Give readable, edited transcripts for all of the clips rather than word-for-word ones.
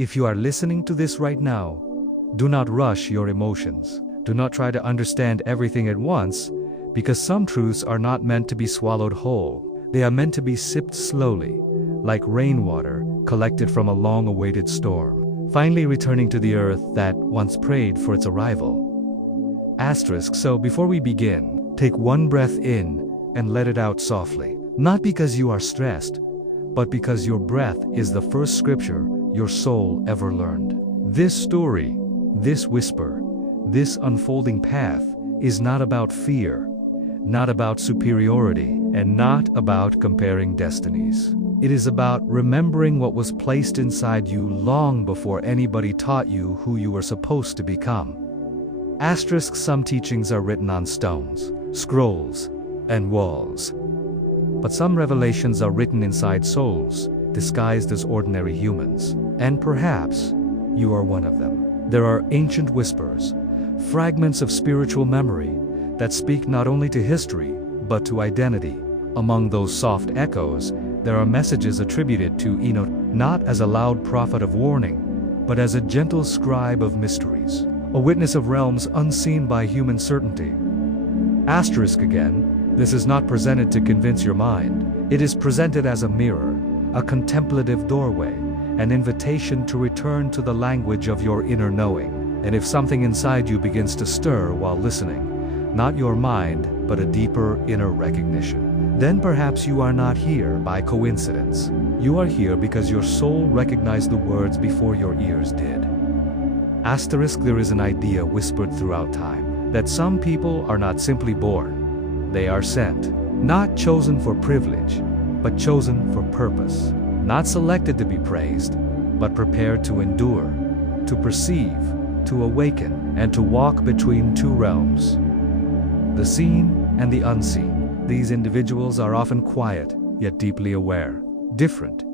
If you are listening to this right now, do not rush your emotions. Do not try to understand everything at once, because some truths are not meant to be swallowed whole. They are meant to be sipped slowly, like rainwater collected from a long-awaited storm, finally returning to the earth that once prayed for its arrival. So before we begin, take one breath in and let it out softly. Not because you are stressed, but because your breath is the first scripture your soul ever learned. This story, this whisper, this unfolding path is not about fear, not about superiority, and not about comparing destinies. It is about remembering what was placed inside you long before anybody taught you who you were supposed to become. Some teachings are written on stones, scrolls, and walls. But some revelations are written inside souls, disguised as ordinary humans. And perhaps you are one of them. There are ancient whispers, fragments of spiritual memory that speak not only to history, but to identity. Among those soft echoes, there are messages attributed to Enoch, not as a loud prophet of warning, but as a gentle scribe of mysteries, a witness of realms unseen by human certainty. Again, this is not presented to convince your mind. It is presented as a mirror, a contemplative doorway, an invitation to return to the language of your inner knowing. And if something inside you begins to stir while listening, not your mind, but a deeper inner recognition, then perhaps you are not here by coincidence. You are here because your soul recognized the words before your ears did. There is an idea whispered throughout time, that some people are not simply born. They are sent, not chosen for privilege, but chosen for purpose. Not selected to be praised, but prepared to endure, to perceive, to awaken, and to walk between two realms, the seen and the unseen. These individuals are often quiet, yet deeply aware, different,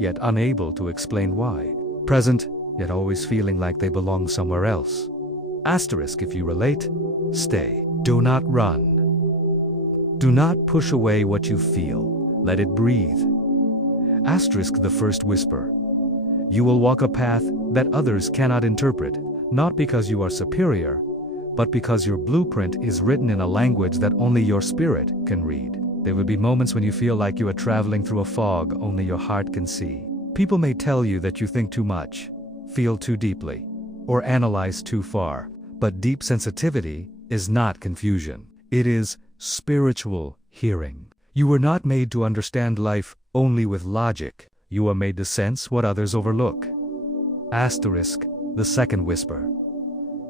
yet unable to explain why, present, yet always feeling like they belong somewhere else. If you relate, stay. Do not run. Do not push away what you feel. Let it breathe. The first whisper. You will walk a path that others cannot interpret, not because you are superior, but because your blueprint is written in a language that only your spirit can read. There will be moments when you feel like you are traveling through a fog only your heart can see. People may tell you that you think too much, feel too deeply, or analyze too far, but deep sensitivity is not confusion. It is spiritual hearing. You were not made to understand life only with logic. You are made to sense what others overlook. The second whisper.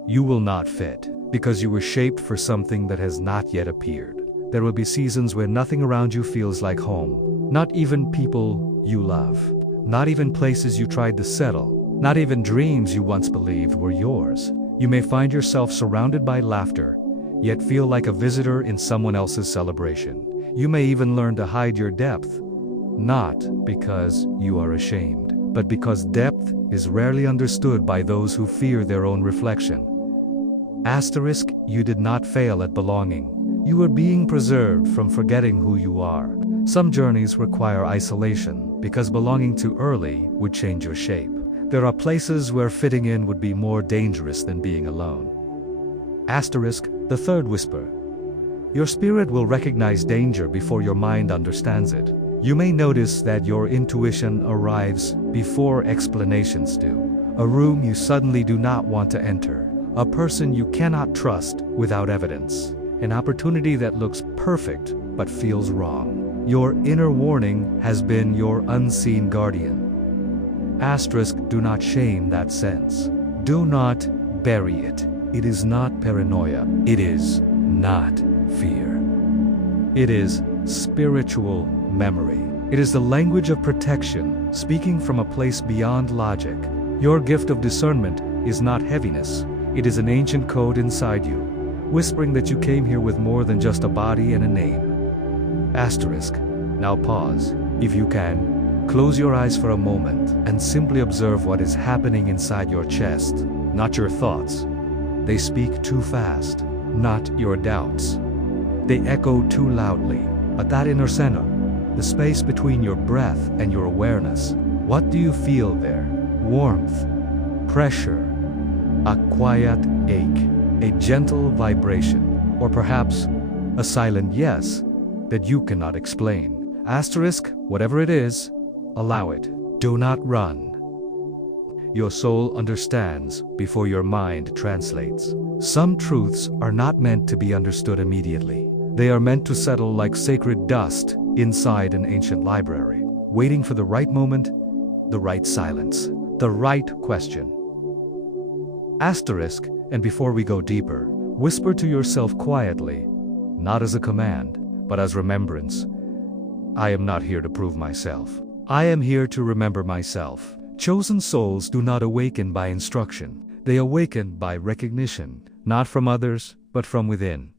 You will not fit, because you were shaped for something that has not yet appeared. There will be seasons where nothing around you feels like home. Not even people you love. Not even places you tried to settle. Not even dreams you once believed were yours. You may find yourself surrounded by laughter, yet feel like a visitor in someone else's celebration. You may even learn to hide your depth, not because you are ashamed, but because depth is rarely understood by those who fear their own reflection. You did not fail at belonging. You were being preserved from forgetting who you are. Some journeys require isolation, because belonging too early would change your shape. There are places where fitting in would be more dangerous than being alone. The third whisper. Your spirit will recognize danger before your mind understands it. You may notice that your intuition arrives before explanations do. A room you suddenly do not want to enter. A person you cannot trust without evidence. An opportunity that looks perfect but feels wrong. Your inner warning has been your unseen guardian. Do not shame that sense. Do not bury it. It is not paranoia. It is not fear. It is spiritual memory. It is the language of protection, speaking from a place beyond logic. Your gift of discernment is not heaviness. It is an ancient code inside you, whispering that you came here with more than just a body and a name. Now pause. If you can, close your eyes for a moment and simply observe what is happening inside your chest, not your thoughts. They speak too fast, not your doubts. They echo too loudly, but that inner center, the space between your breath and your awareness, what do you feel there? warmth, pressure, a quiet ache, a gentle vibration, or perhaps a silent yes that you cannot explain. Asterisk, whatever it is, allow it. Do not run. Your soul understands before your mind translates. Some truths are not meant to be understood immediately. They are meant to settle like sacred dust inside an ancient library, waiting for the right moment, the right silence, the right question. Asterisk, and before we go deeper, whisper to yourself quietly, not as a command, but as remembrance. I am not here to prove myself. I am here to remember myself. Chosen souls do not awaken by instruction. They awaken by recognition, not from others, but from within.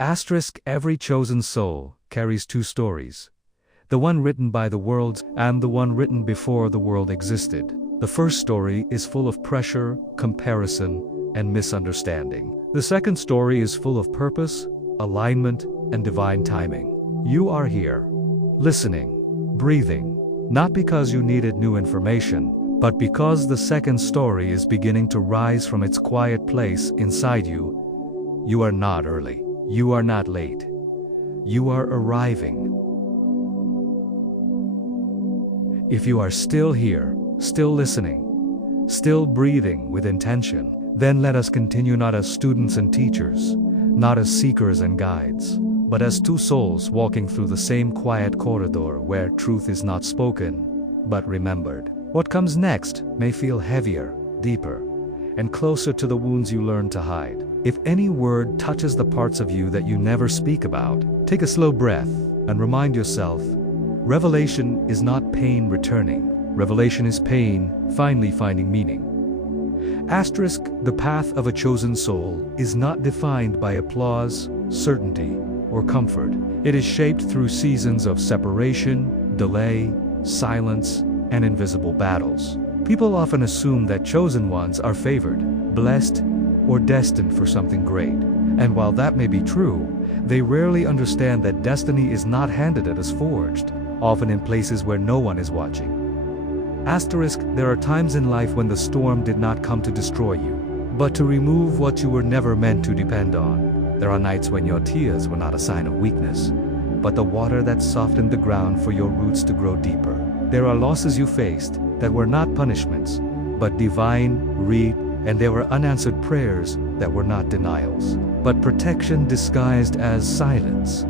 Asterisk, every chosen soul carries two stories. The one written by the worlds and the one written before the world existed. The first story is full of pressure, comparison, and misunderstanding. The second story is full of purpose, alignment, and divine timing. You are here, listening, breathing, not because you needed new information, but because the second story is beginning to rise from its quiet place inside you. You are not early. You are not late. You are arriving. If you are still here, still listening, still breathing with intention, then let us continue not as students and teachers, not as seekers and guides, but as two souls walking through the same quiet corridor where truth is not spoken, but remembered. What comes next may feel heavier, deeper, and closer to the wounds you learned to hide. If any word touches the parts of you that you never speak about, take a slow breath and remind yourself, revelation is not pain returning. Revelation is pain finally finding meaning. Asterisk, the path of a chosen soul is not defined by applause, certainty, or comfort. It is shaped through seasons of separation, delay, silence, and invisible battles. People often assume that chosen ones are favored, blessed, or destined for something great. And while that may be true, they rarely understand that destiny is not handed as forged, often in places where no one is watching. Asterisk, there are times in life when the storm did not come to destroy you, but to remove what you were never meant to depend on. There are nights when your tears were not a sign of weakness, but the water that softened the ground for your roots to grow deeper. There are losses you faced that were not punishments, but divine, and there were unanswered prayers that were not denials, but protection disguised as silence.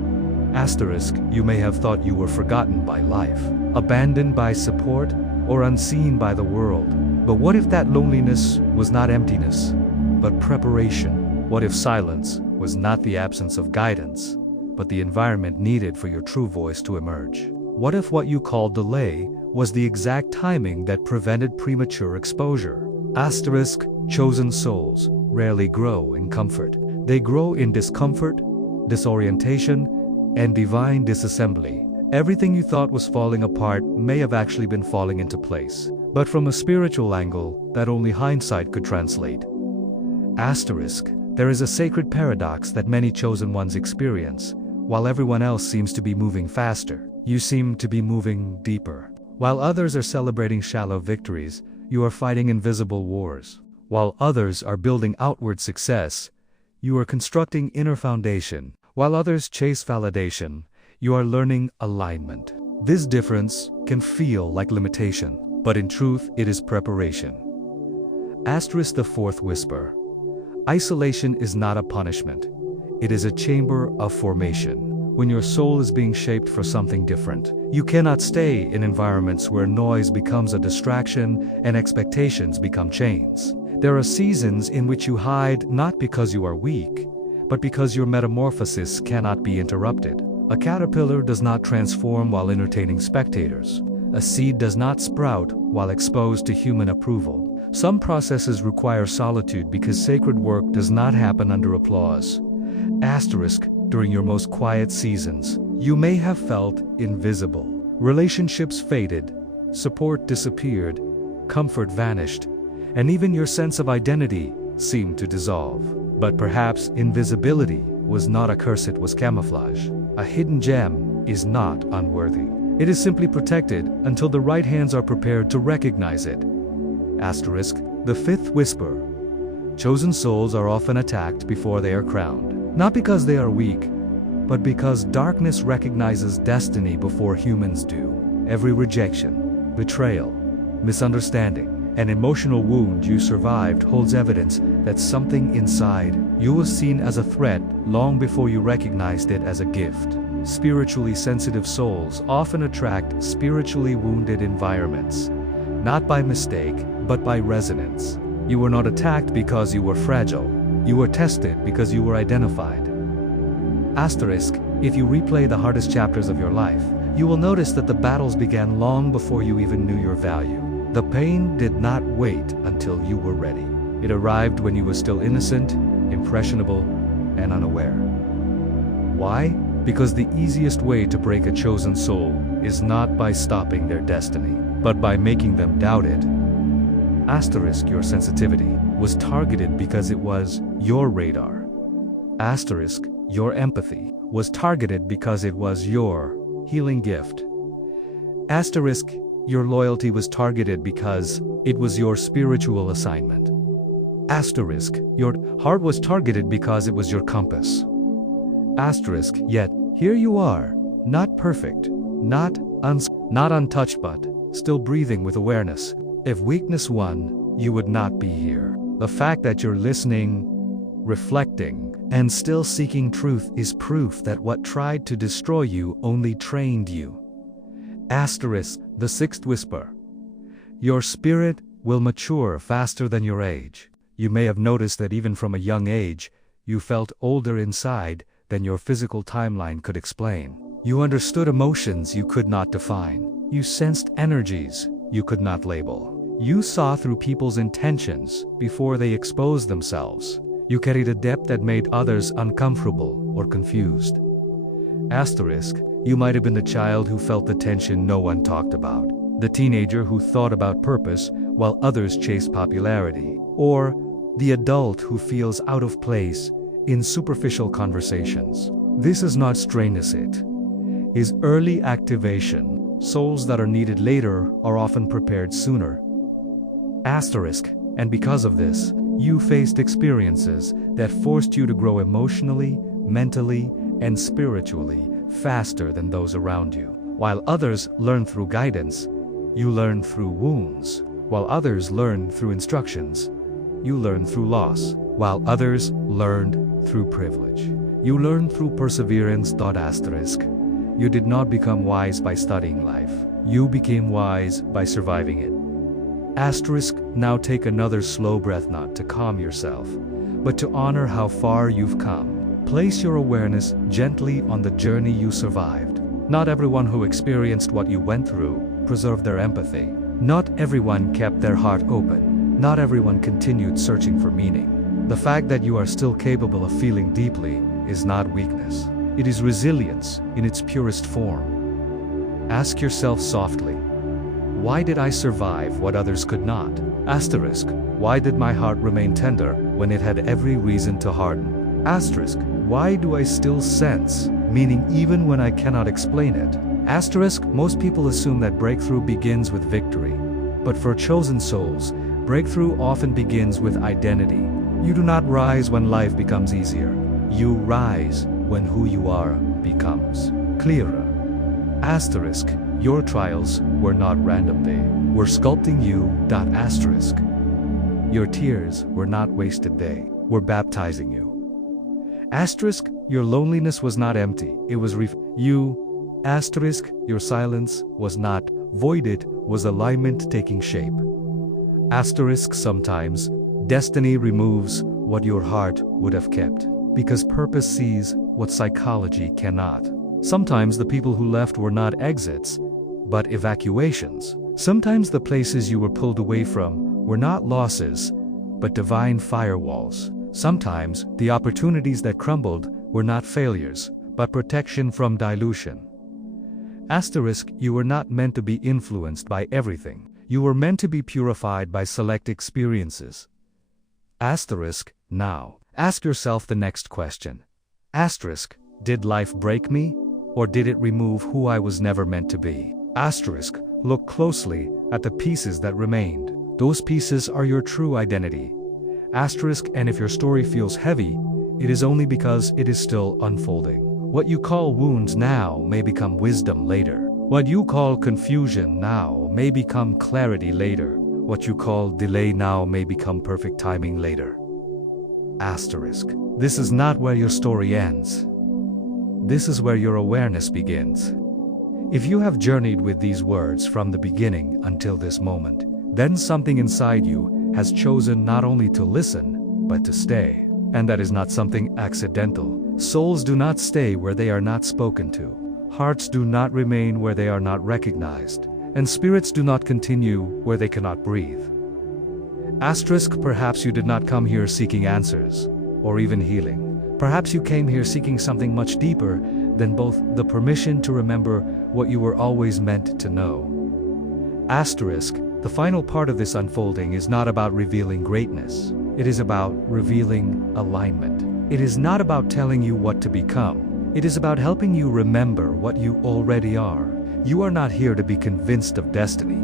Asterisk, you may have thought you were forgotten by life, abandoned by support, or unseen by the world. But what if that loneliness was not emptiness, but preparation? What if silence was not the absence of guidance, but the environment needed for your true voice to emerge? What if what you call delay was the exact timing that prevented premature exposure? Asterisk, chosen souls rarely grow in comfort. They grow in discomfort, disorientation, and divine disassembly. Everything you thought was falling apart may have actually been falling into place, but from a spiritual angle that only hindsight could translate. Asterisk, there is a sacred paradox that many chosen ones experience. While everyone else seems to be moving faster, you seem to be moving deeper. While others are celebrating shallow victories, you are fighting invisible wars. While others are building outward success, you are constructing inner foundation. While others chase validation, you are learning alignment. This difference can feel like limitation, but in truth it is preparation. Asterisk, the fourth whisper. Isolation is not a punishment. It is a chamber of formation. When your soul is being shaped for something different, you cannot stay in environments where noise becomes a distraction and expectations become chains. There are seasons in which you hide not because you are weak, but because your metamorphosis cannot be interrupted. A caterpillar does not transform while entertaining spectators. A seed does not sprout while exposed to human approval. Some processes require solitude because sacred work does not happen under applause. Asterisk, during your most quiet seasons, you may have felt invisible. Relationships faded, support disappeared, comfort vanished, and even your sense of identity seemed to dissolve. But perhaps invisibility was not a curse, it was camouflage. A hidden gem is not unworthy. It is simply protected until the right hands are prepared to recognize it. Asterisk, the fifth whisper. Chosen souls are often attacked before they are crowned. Not because they are weak, but because darkness recognizes destiny before humans do. Every rejection, betrayal, misunderstanding, and emotional wound you survived holds evidence that something inside you was seen as a threat long before you recognized it as a gift. Spiritually sensitive souls often attract spiritually wounded environments, not by mistake, but by resonance. You were not attacked because you were fragile. You were tested because you were identified. Asterisk, if you replay the hardest chapters of your life, you will notice that the battles began long before you even knew your value. The pain did not wait until you were ready. It arrived when you were still innocent, impressionable, and unaware. Why? Because the easiest way to break a chosen soul is not by stopping their destiny, but by making them doubt it. Asterisk, your sensitivity was targeted because it was your radar. Asterisk, your empathy was targeted because it was your healing gift. Asterisk, your loyalty was targeted because it was your spiritual assignment. Asterisk, your heart was targeted because it was your compass. Asterisk, yet, here you are, not perfect, not untouched, but still breathing with awareness. If weakness won, you would not be here. The fact that you're listening, reflecting, and still seeking truth is proof that what tried to destroy you only trained you. Asterisk, the sixth whisper. Your spirit will mature faster than your age. You may have noticed that even from a young age, you felt older inside than your physical timeline could explain. You understood emotions you could not define. You sensed energies you could not label. You saw through people's intentions before they exposed themselves. You carried a depth that made others uncomfortable or confused. Asterisk, you might have been the child who felt the tension no one talked about, the teenager who thought about purpose while others chased popularity, or the adult who feels out of place in superficial conversations. This is not strangeness, it is early activation. Souls that are needed later are often prepared sooner. Asterisk, and because of this, you faced experiences that forced you to grow emotionally, mentally, and spiritually faster than those around you. While others learn through guidance, you learn through wounds. While others learn through instructions, you learn through loss. While others learned through privilege, you learn through perseverance. Asterisk, you did not become wise by studying life. You became wise by surviving it. Asterisk, now take another slow breath, not to calm yourself, but to honor how far you've come. Place your awareness gently on the journey you survived. Not everyone who experienced what you went through preserved their empathy. Not everyone kept their heart open. Not everyone continued searching for meaning. The fact that you are still capable of feeling deeply is not weakness. It is resilience in its purest form. Ask yourself softly, why did I survive what others could not? Asterisk, why did my heart remain tender when it had every reason to harden? Asterisk, why do I still sense meaning even when I cannot explain it? Asterisk, most people assume that breakthrough begins with victory. But for chosen souls, breakthrough often begins with identity. You do not rise when life becomes easier. You rise when who you are becomes clearer. Asterisk, your trials were not random, they were sculpting you. Asterisk, your tears were not wasted, they were baptizing you. Asterisk, your loneliness was not empty, it was you. Asterisk, your silence was not void, it was alignment taking shape. Asterisk, sometimes destiny removes what your heart would have kept, because purpose sees what psychology cannot. Sometimes the people who left were not exits, but evacuations. Sometimes the places you were pulled away from were not losses, but divine firewalls. Sometimes the opportunities that crumbled were not failures, but protection from dilution. Asterisk, you were not meant to be influenced by everything. You were meant to be purified by select experiences. Asterisk, now, ask yourself the next question. Asterisk, did life break me? Or did it remove who I was never meant to be? Asterisk, look closely at the pieces that remained. Those pieces are your true identity. Asterisk, and if your story feels heavy, it is only because it is still unfolding. What you call wounds now may become wisdom later. What you call confusion now may become clarity later. What you call delay now may become perfect timing later. Asterisk. This is not where your story ends. This is where your awareness begins. If you have journeyed with these words from the beginning until this moment, then something inside you has chosen not only to listen, but to stay. And that is not something accidental. Souls do not stay where they are not spoken to. Hearts do not remain where they are not recognized. And spirits do not continue where they cannot breathe. Asterisk, perhaps you did not come here seeking answers, or even healing. Perhaps you came here seeking something much deeper than both the permission to remember what you were always meant to know. Asterisk, the final part of this unfolding is not about revealing greatness. It is about revealing alignment. It is not about telling you what to become. It is about helping you remember what you already are. You are not here to be convinced of destiny,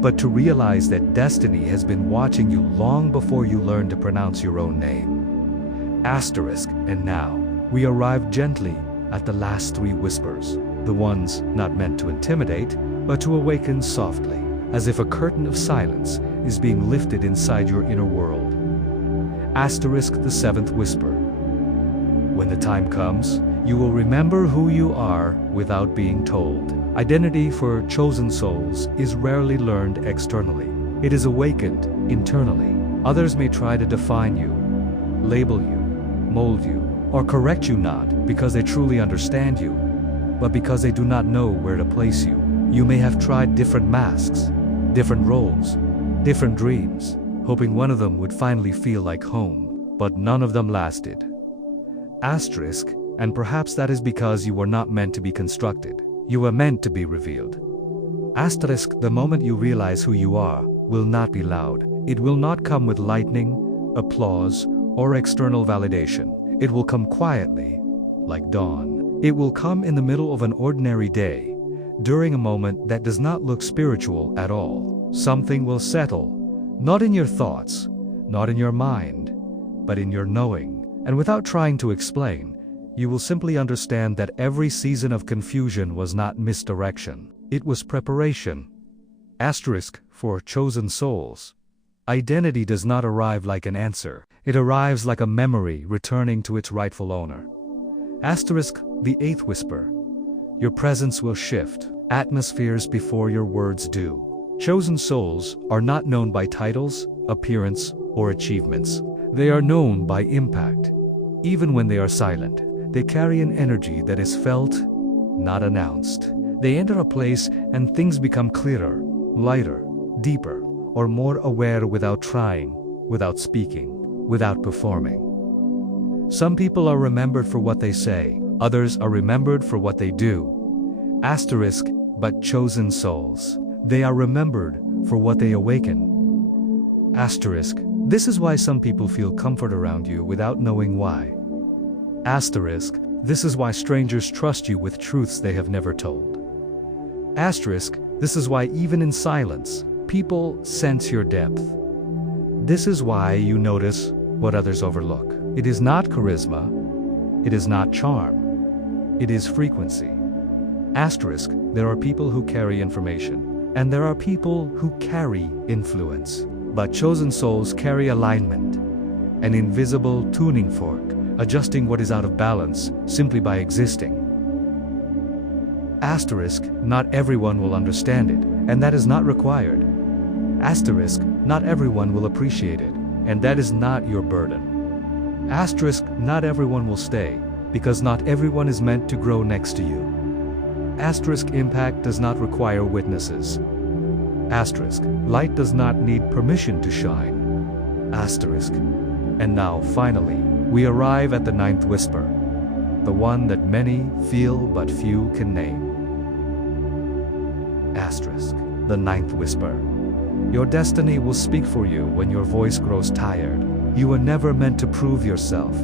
but to realize that destiny has been watching you long before you learned to pronounce your own name. Asterisk, and now, we arrive gently at the last three whispers, the ones not meant to intimidate, but to awaken softly, as if a curtain of silence is being lifted inside your inner world. Asterisk, the seventh whisper. When the time comes, you will remember who you are without being told. Identity for chosen souls is rarely learned externally. It is awakened internally. Others may try to define you, label you, mold you, or correct you not because they truly understand you, but because they do not know where to place you. You may have tried different masks, different roles, different dreams, hoping one of them would finally feel like home, but none of them lasted. Asterisk, and perhaps that is because you were not meant to be constructed. You were meant to be revealed. Asterisk, the moment you realize who you are will not be loud. It will not come with lightning, applause, or external validation. It will come quietly, like dawn. It will come in the middle of an ordinary day, during a moment that does not look spiritual at all. Something will settle, not in your thoughts, not in your mind, but in your knowing. And without trying to explain, you will simply understand that every season of confusion was not misdirection. It was preparation. Asterisk, for chosen souls. Identity does not arrive like an answer. It arrives like a memory returning to its rightful owner. Asterisk, the eighth whisper. Your presence will shift atmospheres before your words do. Chosen souls are not known by titles, appearance, or achievements. They are known by impact. Even when they are silent, they carry an energy that is felt, not announced. They enter a place and things become clearer, lighter, deeper, or more aware without trying, without speaking, without performing. Some people are remembered for what they say, others are remembered for what they do. Asterisk, but chosen souls. They are remembered for what they awaken. Asterisk, this is why some people feel comfort around you without knowing why. Asterisk, this is why strangers trust you with truths they have never told. Asterisk, this is why even in silence, people sense your depth. This is why you notice what others overlook. It is not charisma, it is not charm, it is frequency. Asterisk, there are people who carry information, and there are people who carry influence. But chosen souls carry alignment, an invisible tuning fork, adjusting what is out of balance simply by existing. Asterisk, not everyone will understand it, and that is not required. Asterisk, not everyone will appreciate it, and that is not your burden. Asterisk, not everyone will stay, because not everyone is meant to grow next to you. Asterisk, impact does not require witnesses. Asterisk, light does not need permission to shine. Asterisk. And now, finally, we arrive at the ninth whisper, the one that many feel but few can name. Asterisk. The ninth whisper. Your destiny will speak for you when your voice grows tired. You were never meant to prove yourself,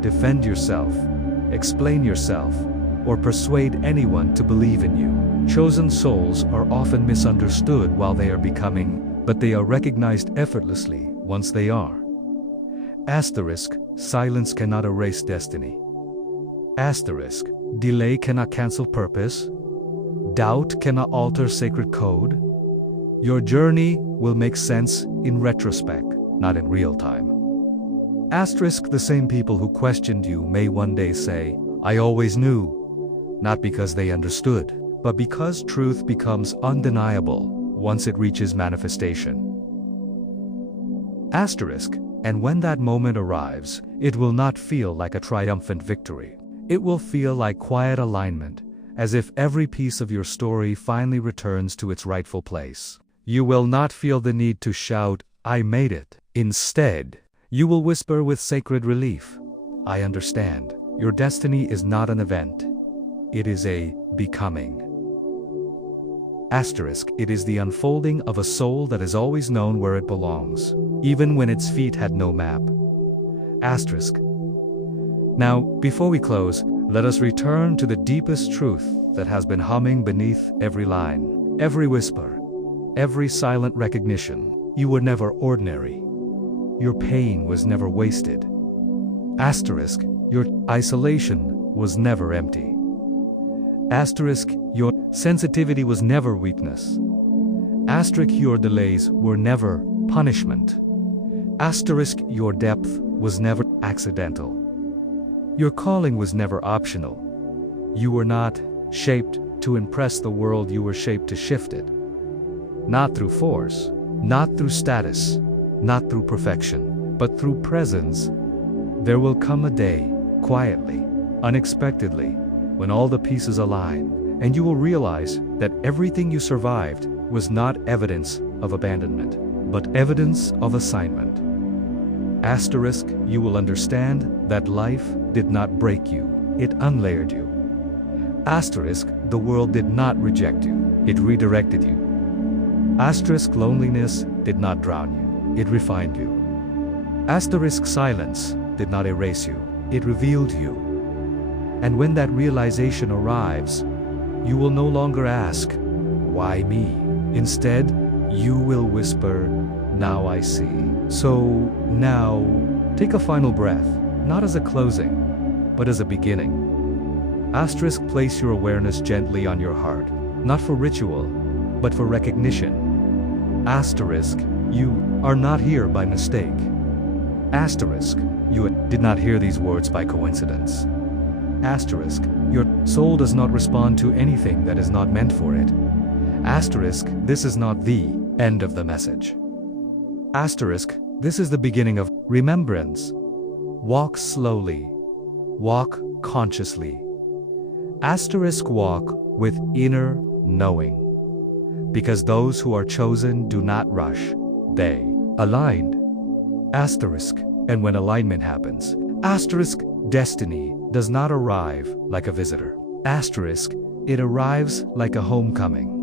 defend yourself, explain yourself, or persuade anyone to believe in you. Chosen souls are often misunderstood while they are becoming, but they are recognized effortlessly once they are. Asterisk, silence cannot erase destiny. Asterisk, delay cannot cancel purpose. Doubt cannot alter sacred code. Your journey will make sense in retrospect, not in real time. Asterisk, the same people who questioned you may one day say, I always knew, not because they understood, but because truth becomes undeniable once it reaches manifestation. Asterisk, and when that moment arrives, it will not feel like a triumphant victory. It will feel like quiet alignment, as if every piece of your story finally returns to its rightful place. You will not feel the need to shout, I made it. Instead, you will whisper with sacred relief, I understand. Your destiny is not an event. It is a becoming. Asterisk, it is the unfolding of a soul that has always known where it belongs, even when its feet had no map. Asterisk. Now, before we close, let us return to the deepest truth that has been humming beneath every line, every whisper, every silent recognition. You were never ordinary. Your pain was never wasted. Asterisk, your isolation was never empty. Asterisk, your sensitivity was never weakness. Asterisk, your delays were never punishment. Asterisk, your depth was never accidental. Your calling was never optional. You were not shaped to impress the world, you were shaped to shift it. Not through force, not through status, not through perfection, but through presence. There will come a day, quietly, unexpectedly, when all the pieces align, and you will realize that everything you survived was not evidence of abandonment, but evidence of assignment. Asterisk, you will understand that life did not break you, it unlayered you. Asterisk, the world did not reject you, it redirected you. Asterisk, loneliness did not drown you, it refined you. Asterisk, silence did not erase you, it revealed you. And when that realization arrives, you will no longer ask, why me? Instead, you will whisper, now I see. So now, take a final breath, not as a closing, but as a beginning. Asterisk, place your awareness gently on your heart, not for ritual, but for recognition. Asterisk, you are not here by mistake. Asterisk, you did not hear these words by coincidence. Asterisk, your soul does not respond to anything that is not meant for it. Asterisk, this is not the end of the message. Asterisk, this is the beginning of remembrance. Walk slowly. Walk consciously. Asterisk, walk with inner knowing. Because those who are chosen do not rush. They aligned. Asterisk, and when alignment happens, asterisk, destiny does not arrive like a visitor. Asterisk, it arrives like a homecoming.